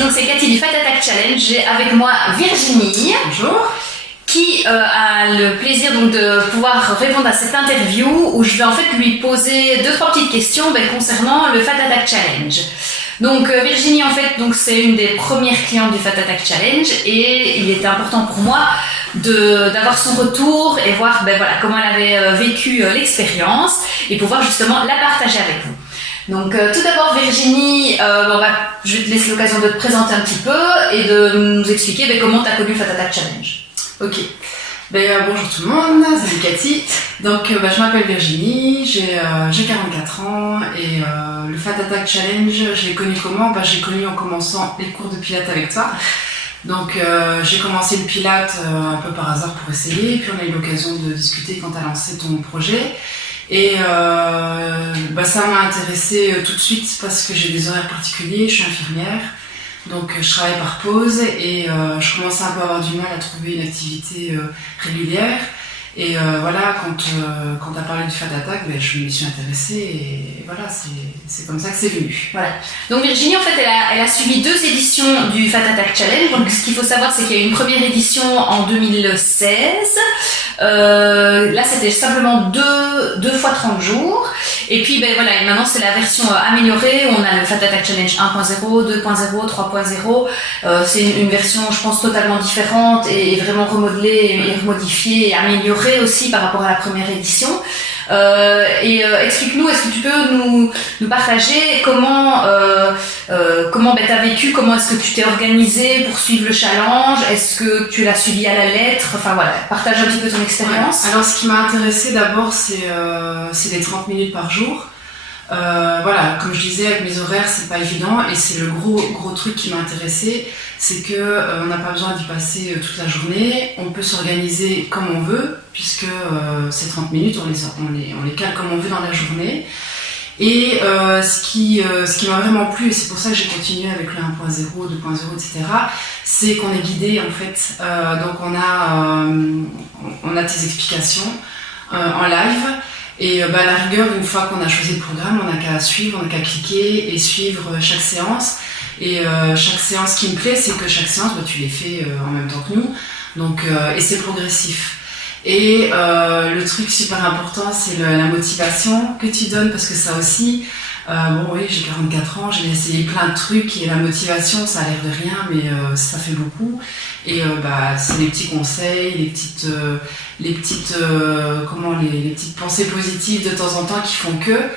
donc c'est Cathy du Fat Attack Challenge. J'ai avec moi Virginie. Bonjour. Qui a le plaisir donc de pouvoir répondre à cette interview où je vais en fait lui poser 2-3 petites questions concernant le Fat Attack Challenge. Donc Virginie en fait donc c'est une des premières clientes du Fat Attack Challenge et il était important pour moi d'avoir son retour et voir comment elle avait vécu l'expérience et pouvoir justement la partager avec vous. Donc tout d'abord Virginie, je vais te laisser l'occasion de te présenter un petit peu et de nous expliquer comment tu as connu le Fat Attack Challenge. Ok. Bonjour tout le monde, salut Cathy. Donc je m'appelle Virginie, j'ai 44 ans et le Fat Attack Challenge, je l'ai connu comment ? Je l'ai connu en commençant les cours de pilates avec toi. Donc j'ai commencé le pilate un peu par hasard pour essayer, puis on a eu l'occasion de discuter quand tu as lancé ton projet. Et ça m'a intéressée tout de suite parce que j'ai des horaires particuliers, je suis infirmière. Donc je travaille par pause et je commençais un peu à avoir du mal à trouver une activité régulière. Et quand tu as parlé du Fat Attack, je m'y suis intéressée et voilà, c'est comme ça que c'est venu. Voilà. Donc Virginie, en fait, elle a suivi 2 éditions du Fat Attack Challenge. Donc ce qu'il faut savoir, c'est qu'il y a eu une première édition en 2016. Là, c'était simplement 2 fois 30 jours. Et puis, et maintenant, c'est la version améliorée. On a le Fat Attack Challenge 1.0, 2.0, 3.0. C'est une version, je pense, totalement différente et vraiment remodelée et remodifiée et améliorée aussi par rapport à la première édition. Explique-nous, est-ce que tu peux nous partager comment tu as vécu, comment est-ce que tu t'es organisé pour suivre le challenge, est-ce que tu l'as suivi à la lettre, partage un petit peu ton expérience. Ouais. Alors ce qui m'a intéressée d'abord c'est les 30 minutes par jour. Comme je disais avec mes horaires c'est pas évident et c'est le gros truc qui m'a intéressé, c'est que on n'a pas besoin d'y passer toute la journée, on peut s'organiser comme on veut puisque ces 30 minutes on les cale comme on veut dans la journée. Et ce qui m'a vraiment plu, et c'est pour ça que j'ai continué avec le 1.0, 2.0, etc., c'est qu'on est guidé en fait. Donc on a tes explications en live. Et à la rigueur, une fois qu'on a choisi le programme, on n'a qu'à suivre, on n'a qu'à cliquer et suivre chaque séance. Et chaque séance, ce qui me plaît, c'est que chaque séance, tu les fais en même temps que nous. Donc, et c'est progressif. Et le truc super important, c'est la motivation que tu donnes, parce que ça aussi, j'ai 44 ans, j'ai essayé plein de trucs et la motivation, ça a l'air de rien, mais ça fait beaucoup. Et c'est les petits conseils, les petites pensées positives de temps en temps qui font que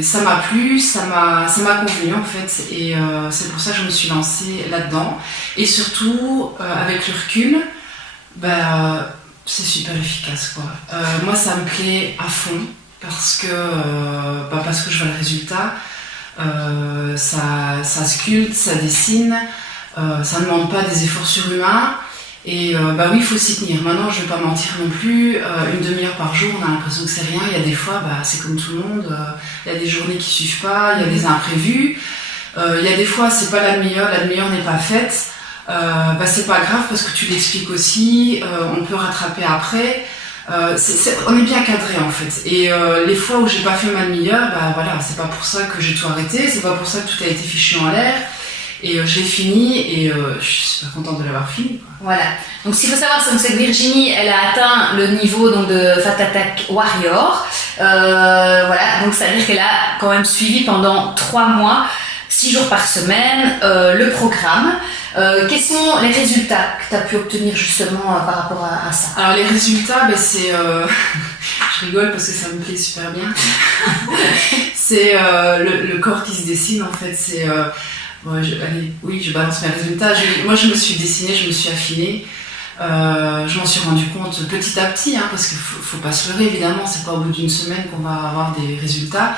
ça m'a plu, ça m'a convenu en fait. Et c'est pour ça que je me suis lancée là-dedans. Et surtout, avec le recul, c'est super efficace quoi. Moi ça me plaît à fond parce que je vois le résultat. Ça sculpte, ça dessine, ça ne demande pas des efforts surhumains. Et oui, il faut s'y tenir. Maintenant, je ne vais pas mentir non plus, une demi-heure par jour, on a l'impression que c'est rien. Il y a des fois, c'est comme tout le monde, il y a des journées qui ne suivent pas, il y a des imprévus. Il y a des fois, c'est pas la demi-heure n'est pas faite. C'est pas grave parce que tu l'expliques aussi, on peut rattraper après. On est bien cadré en fait. Et les fois où j'ai pas fait ma demi-heure, c'est pas pour ça que j'ai tout arrêté, c'est pas pour ça que tout a été fichu en l'air. Et je l'ai fini et je suis super contente de l'avoir fini. Voilà. Donc ce qu'il faut savoir, c'est que Virginie, elle a atteint le niveau de Fat Attack Warrior. Donc ça veut dire qu'elle a quand même suivi pendant 3 mois, 6 jours par semaine, le programme. Quels sont les résultats que tu as pu obtenir justement par rapport à ça ? Alors les résultats, c'est... je rigole parce que ça me plaît super bien. C'est le corps qui se dessine en fait, c'est... je balance mes résultats. Moi, je me suis dessinée, je me suis affinée. Je m'en suis rendu compte petit à petit, parce qu'il faut pas se leurrer, évidemment, c'est pas au bout d'une semaine qu'on va avoir des résultats.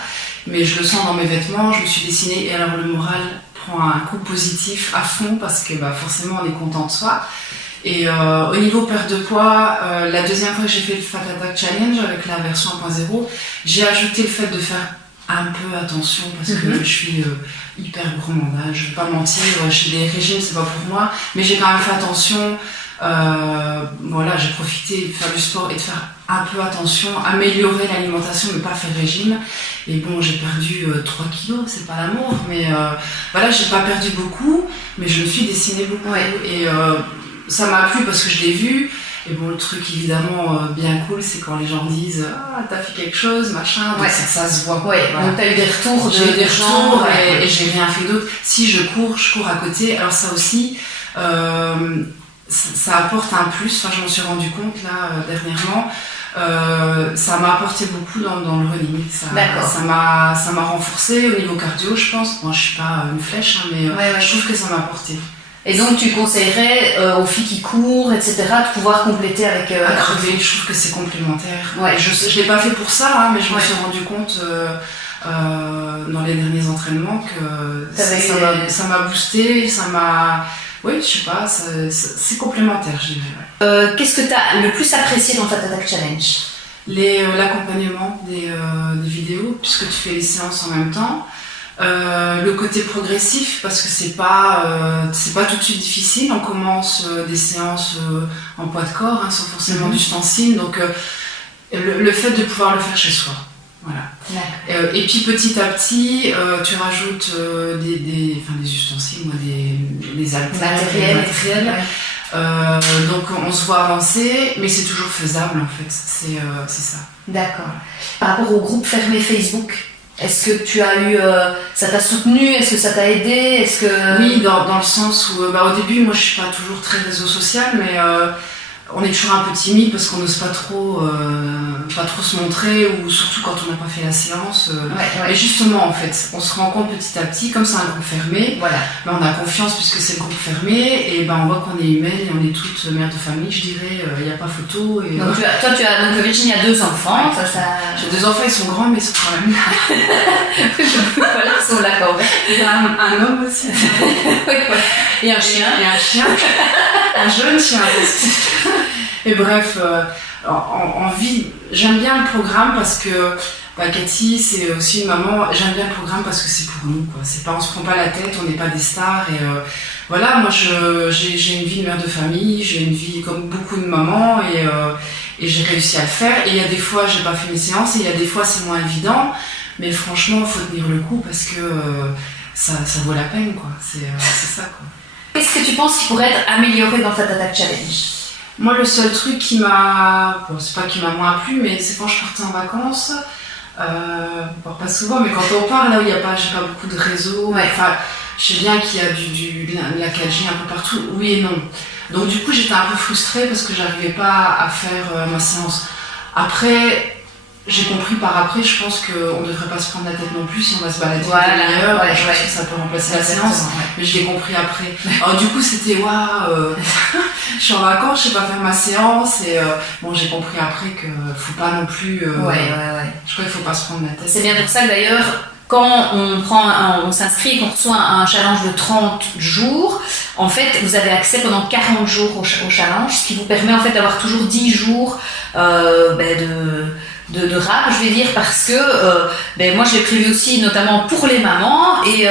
Mais je le sens dans mes vêtements, je me suis dessinée et alors le moral prend un coup positif à fond parce que forcément on est content de soi. Et au niveau perte de poids, la deuxième fois que j'ai fait le Fat Attack Challenge avec la version 1.0, j'ai ajouté le fait de faire un peu attention parce que je suis hyper gourmande, je vais pas mentir, les régimes c'est pas pour moi, mais j'ai quand même fait attention. J'ai profité de faire du sport et de faire un peu attention, améliorer l'alimentation, ne pas faire régime. Et bon, j'ai perdu 3 kilos, c'est pas l'amour, mais voilà, j'ai pas perdu beaucoup, mais je me suis dessinée beaucoup. Ouais. Et ça m'a plu parce que je l'ai vu. Et bon, le truc évidemment bien cool, c'est quand les gens disent ah, t'as fait quelque chose, machin, donc c'est que ça se voit. Ouais, voilà. donc t'as eu des retours J'ai eu des gens, retours et j'ai rien fait d'autre. Si je cours à côté. Alors ça aussi, ça apporte un plus. Enfin, je m'en suis rendu compte là dernièrement. Ça m'a apporté beaucoup dans le running. Ça m'a renforcé au niveau cardio, je pense. Moi, je suis pas une flèche, hein, mais je trouve que ça m'a apporté. Et donc tu conseillerais aux filles qui courent, etc., de pouvoir compléter avec... à crever, je trouve que c'est complémentaire. Ouais. Je l'ai pas fait pour ça, hein, mais je me suis rendu compte dans les derniers entraînements que ça m'a boosté, ça m'a... Oui, je sais pas, c'est complémentaire, je dirais. Qu'est-ce que tu as le plus apprécié dans Fat Attack Challenge? L'accompagnement des vidéos, puisque tu fais les séances en même temps. Le côté progressif, parce que c'est pas tout de suite difficile. On commence des séances en poids de corps, hein, sans forcément d'ustensiles. Donc le fait de pouvoir le faire chez soi. Voilà. Et puis petit à petit, tu rajoutes des ustensiles, des matériels. Ouais. Donc on se voit avancer, mais c'est toujours faisable en fait. C'est ça. D'accord. Par rapport au groupe fermé Facebook, est-ce que tu as eu, ça t'a soutenu? Est-ce que ça t'a aidé? Oui, dans le sens où, au début, moi je suis pas toujours très réseau social, mais on est toujours un peu timide parce qu'on n'ose pas trop se montrer, ou surtout quand on n'a pas fait la séance. Et justement, en fait, on se rend compte petit à petit, comme c'est un groupe fermé, voilà. Ben, on a confiance puisque c'est le groupe fermé, et ben on voit qu'on est humaine et on est toutes mères de famille, je dirais, il n'y a pas photo. Et, donc donc Virginie a 2 enfants. J'ai 2 enfants, ils sont grands, mais ils sont quand même là. Voilà, ils sont là quand même. Il y a un homme aussi. Et un chien. Et un chien. Un jeune chien aussi. Et bref, en vie, j'aime bien le programme parce que Cathy, c'est aussi une maman. J'aime bien le programme parce que c'est pour nous, quoi. C'est pas, on se prend pas la tête, on n'est pas des stars. Et voilà, moi j'ai une vie de mère de famille, j'ai une vie comme beaucoup de mamans, et j'ai réussi à le faire. Et il y a des fois, j'ai pas fait mes séances, et il y a des fois, c'est moins évident. Mais franchement, il faut tenir le coup parce que ça vaut la peine, quoi. C'est ça, quoi. Qu'est-ce que tu penses qui pourrait être amélioré dans Fat Attack Challenge? Moi, le seul truc qui m'a... Bon, c'est pas qui m'a moins plu, mais c'est quand je partais en vacances. On part pas souvent, mais quand on part, là où j'ai pas beaucoup de réseau. Ouais. Enfin, je sais bien qu'il y a de la 4G un peu partout, oui et non. Donc du coup, j'étais un peu frustrée parce que j'arrivais pas à faire ma séance. Après... J'ai compris par après, je pense qu'on ne devrait pas se prendre la tête non plus si on va se balader ailleurs. Je pense que ça peut remplacer la séance, mais je l'ai compris après. Alors du coup, c'était je suis en vacances, je sais pas faire ma séance, et bon, j'ai compris après qu'il faut pas non plus. Je crois qu'il faut pas se prendre la tête. C'est bien pour ça que d'ailleurs, quand on s'inscrit et qu'on reçoit un challenge de 30 jours, en fait, vous avez accès pendant 40 jours au challenge, ce qui vous permet en fait d'avoir toujours 10 jours de rap, je vais dire, parce que moi je l'ai prévu aussi notamment pour les mamans, et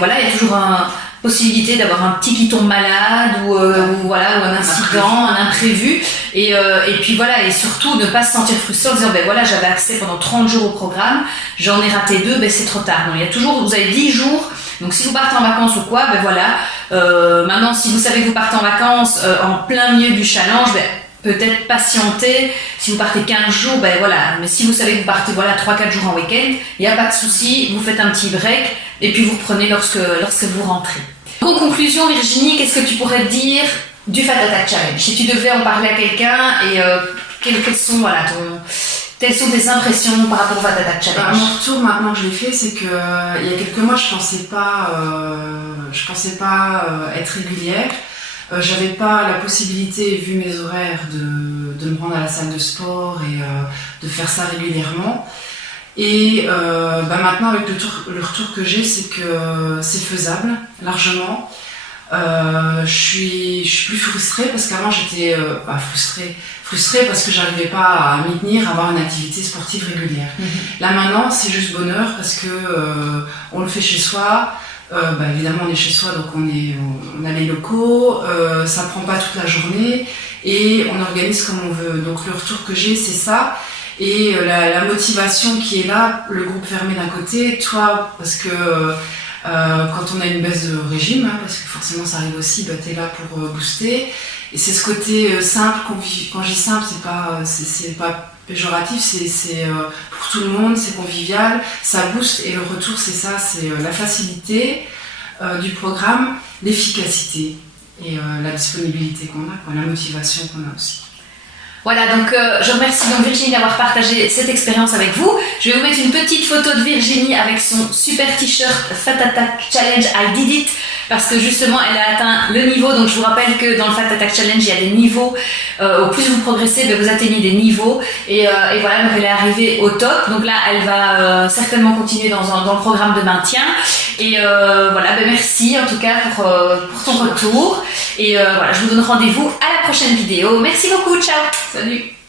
voilà, il y a toujours une possibilité d'avoir un petit qui tombe malade, ou un incident, un imprévu, et puis voilà, et surtout ne pas se sentir frustré en disant voilà, j'avais accès pendant 30 jours au programme, j'en ai raté 2, c'est trop tard. Non, il y a toujours, vous avez 10 jours, donc si vous partez en vacances ou quoi, maintenant si vous savez que vous partez en vacances en plein milieu du challenge, peut-être patienter. Si vous partez 15 jours, mais si vous savez que vous partez 3-4 jours en week-end, il n'y a pas de souci, vous faites un petit break et puis vous reprenez lorsque vous rentrez. En conclusion, Virginie, qu'est-ce que tu pourrais dire du Fat Attack Challenge? Si tu devais en parler à quelqu'un, et quelles sont tes impressions par rapport au Fat Attack Challenge? Mon retour maintenant que je l'ai fait, c'est que il y a quelques mois, je pensais pas être régulière. J'avais pas la possibilité, vu mes horaires, de me rendre à la salle de sport et de faire ça régulièrement. Et maintenant, avec le retour que j'ai, c'est que c'est faisable, largement. Je suis plus frustrée parce qu'avant j'étais frustrée parce que j'arrivais pas à m'y tenir, à avoir une activité sportive régulière. Là maintenant, c'est juste bonheur parce que on le fait chez soi. Évidemment, on est chez soi, donc on a les locaux, ça prend pas toute la journée et on organise comme on veut. Donc le retour que j'ai, c'est ça. Et la motivation qui est là, le groupe fermé d'un côté, toi, parce que quand on a une baisse de régime, hein, parce que forcément ça arrive aussi, t'es là pour booster. Et c'est ce côté simple, quand je dis simple, c'est pas péjoratif, c'est pour tout le monde, c'est convivial, ça booste et le retour c'est ça, c'est la facilité du programme, l'efficacité et la disponibilité qu'on a, la motivation qu'on a aussi. Voilà, donc je remercie donc Virginie d'avoir partagé cette expérience avec vous. Je vais vous mettre une petite photo de Virginie avec son super t-shirt Fat Attack Challenge I Did It, parce que justement elle a atteint le niveau. Donc je vous rappelle que dans le Fat Attack Challenge il y a des niveaux, au plus vous progressez, vous atteignez des niveaux et voilà, donc elle est arrivée au top. Donc là elle va certainement continuer dans le programme de maintien et voilà, merci en tout cas pour ton retour et voilà, je vous donne rendez-vous à la prochaine vidéo. Merci beaucoup, ciao. Salut.